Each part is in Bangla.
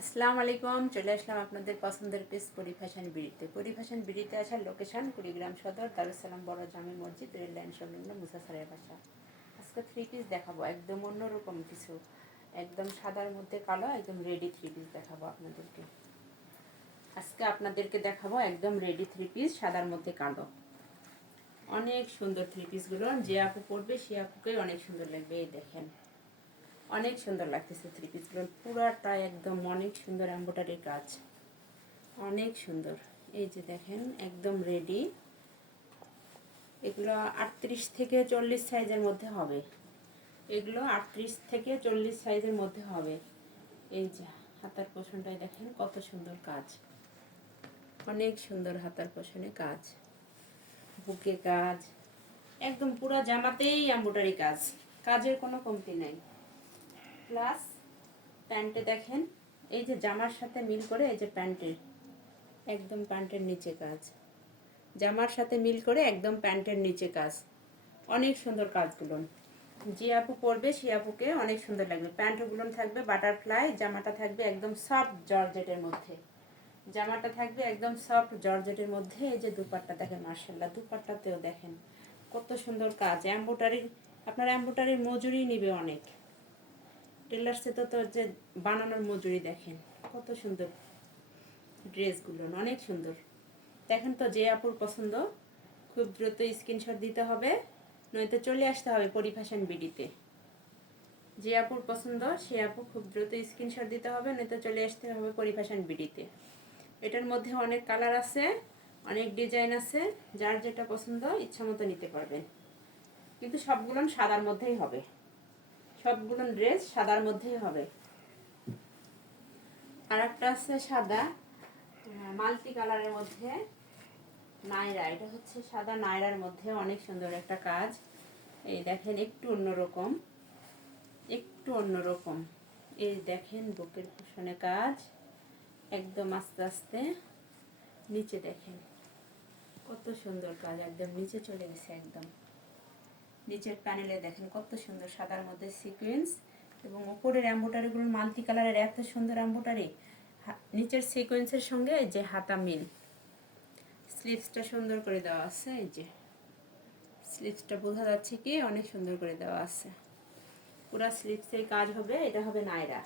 আসসালামু আলাইকুম। চলে আসলাম আপনাদের পছন্দের পেজ পরিফ্যাশন বিড়িতে। পরিফ্যাশন বিড়িতে আসার লোকেশন কুড়িগ্রাম সদর, দারুসালাম বড় জামে মসজিদ, রেল লাইন সংলগ্ন মুসা স্যারের বাসা। আজকে থ্রি পিস দেখাবো, একদম অন্যরকম কিছু, একদম সাদার মধ্যে কালো, একদম রেডি থ্রি পিস দেখাবো আপনাদেরকে। আজকে আপনাদেরকে দেখাবো একদম রেডি থ্রি পিস, সাদার মধ্যে কালো। অনেক সুন্দর থ্রি পিসগুলো, যে আপু পরবে সে আপুকেই অনেক সুন্দর লাগবে। এই দেখেন, অনেক সুন্দর লাগতেছে থ্রি পিসগুলো, পুরাটা একদম অনেক সুন্দর এমব্রয়ডারি কাজ, অনেক সুন্দর। এই যে দেখেন, একদম রেডি। এগুলো 38 থেকে 40 সাইজের মধ্যে হবে। এগুলো 38 থেকে 40 সাইজের মধ্যে হবে। এই যে হাতার পোষণটাই দেখেন কত সুন্দর কাজ, অনেক সুন্দর হাতার পোষণে কাজ, বুকে কাজ, একদম পুরা জামাতেই এমব্রয়ডারি কাজ, কাজের কোনো কমতি নাই। প্লাস প্যান্টে দেখেন, এই যে জামার সাথে মিল করে, এই যে প্যান্টের একদম প্যান্টের নিচে কাজ, জামার সাথে মিল করে একদম প্যান্টের নিচে কাজ, অনেক সুন্দর কাজগুলো। যে আপু পরবে সে আপুকে অনেক সুন্দর লাগবে। প্যান্টগুলো থাকবে বাটারফ্লাই, জামাটা থাকবে একদম সফট জর্জেটের মধ্যে, জামাটা থাকবে একদম সফট জর্জেটের মধ্যে। এই যে দুপাট্টা দেখেন, মার্শাল্লাহ দুপাট্টাতেও দেখেন কত সুন্দর কাজ, এমব্রয়ডারি। আপনার এমব্রয়ডারির মজুরি নিবে অনেক, টেলার্সে তো যে বানানোর মজুরি দেখেন কত সুন্দর। ড্রেসগুলো অনেক সুন্দর দেখেন। তো যে আপুর পছন্দ খুব দ্রুত স্ক্রিনশট দিতে হবে, নয়তো চলে আসতে হবে পরিফ্যাশন বিডিতে। যে আপুর পছন্দ সে আপু খুব দ্রুত স্ক্রিনশট দিতে হবে, নয়তো চলে আসতে হবে পরিফ্যাশন বিডিতে। এটার মধ্যে অনেক কালার আছে, অনেক ডিজাইন আছে, যার যেটা পছন্দ ইচ্ছা মতো নিতে পারবেন। কিন্তু সবগুলো সাদার মধ্যেই হবে, সবগুলো ড্রেস সাদার মধ্যেই হবে। আর একটা আছে সাদা মাল্টি কালারের মধ্যে নায়রা, এটা হচ্ছে সাদা নায়রার মধ্যে অনেক সুন্দর একটা কাজ। এই দেখেন একটু অন্যরকম, একটু অন্যরকম। এই দেখেন বুকের কুশনে কাজ, একদম আস্তে আস্তে নিচে দেখেন কত সুন্দর কাজ, একদম নিচে চলে গেছে, একদম নিচের প্যানেলে দেখেন কত সুন্দর সাদার মধ্যে সিকোয়েন্স, এবং উপরের এমব্রয়ডারিগুলো মাল্টি কালারের, এত সুন্দর এমব্রয়ডারি। নিচের সিকোয়েন্সের সঙ্গে এই যে হাতা মিল, স্লিভসটা সুন্দর করে দেওয়া আছে। এই যে স্লিভসটা বোঝা যাচ্ছে কি, অনেক সুন্দর করে দেওয়া আছে। পুরা স্লিভসের কাজ হবে। এটা হবে নায়রা,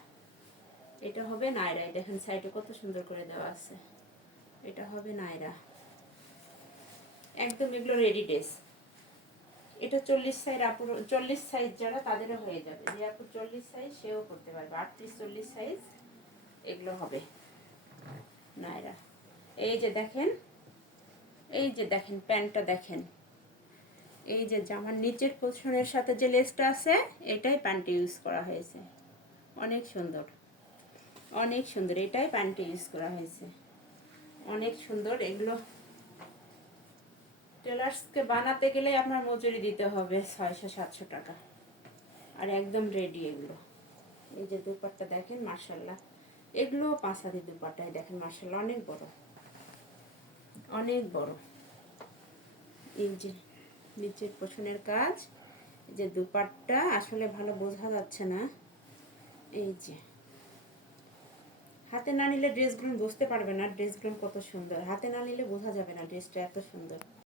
এটা হবে নায়রা। দেখেন সাইডে কত সুন্দর করে দেওয়া আছে, এটা হবে নায়রা। একদম এগুলো রেডি ড্রেস। এটা 40 সাইজ আপুর, 40 সাইজ যারা তাদেরও হয়ে যাবে। যে আপুর 40 সাইজ সেও করতে পারবে, 38 40 সাইজ এগুলো হবে নায়রা। এই যে দেখেন, এই যে দেখেন প্যান্টটা দেখেন, এই যে জামার নিচের পোর্শনের সাথে যে লেসটা আছে এটাই প্যান্টে ইউজ করা হয়েছে, অনেক সুন্দর, অনেক সুন্দর। এটাই প্যান্টে ইউজ করা হয়েছে, অনেক সুন্দর। এগুলো টেলার্সকে বানাতে গেলে আপনার মজুরি দিতে হবে 600-700 টাকা, আর একদম রেডি এগুলো। এই যে দুপাট্টা দেখেন, মার্শাল্লাহ এগুলো 5 হাতি দুপাট্টায় দেখেন, মার্শাল্লাহ অনেক বড়, অনেক বড়। এই যে নিচের পোষণের কাজ, এই যে দুপাট্টা আসলে ভালো বোঝা যাচ্ছে না। এই যে হাতে না নিলে ড্রেসগুলো বুঝতে পারবে না, ড্রেসগুলো কত সুন্দর, হাতে না নিলে বোঝা যাবে না ড্রেসটা এত সুন্দর।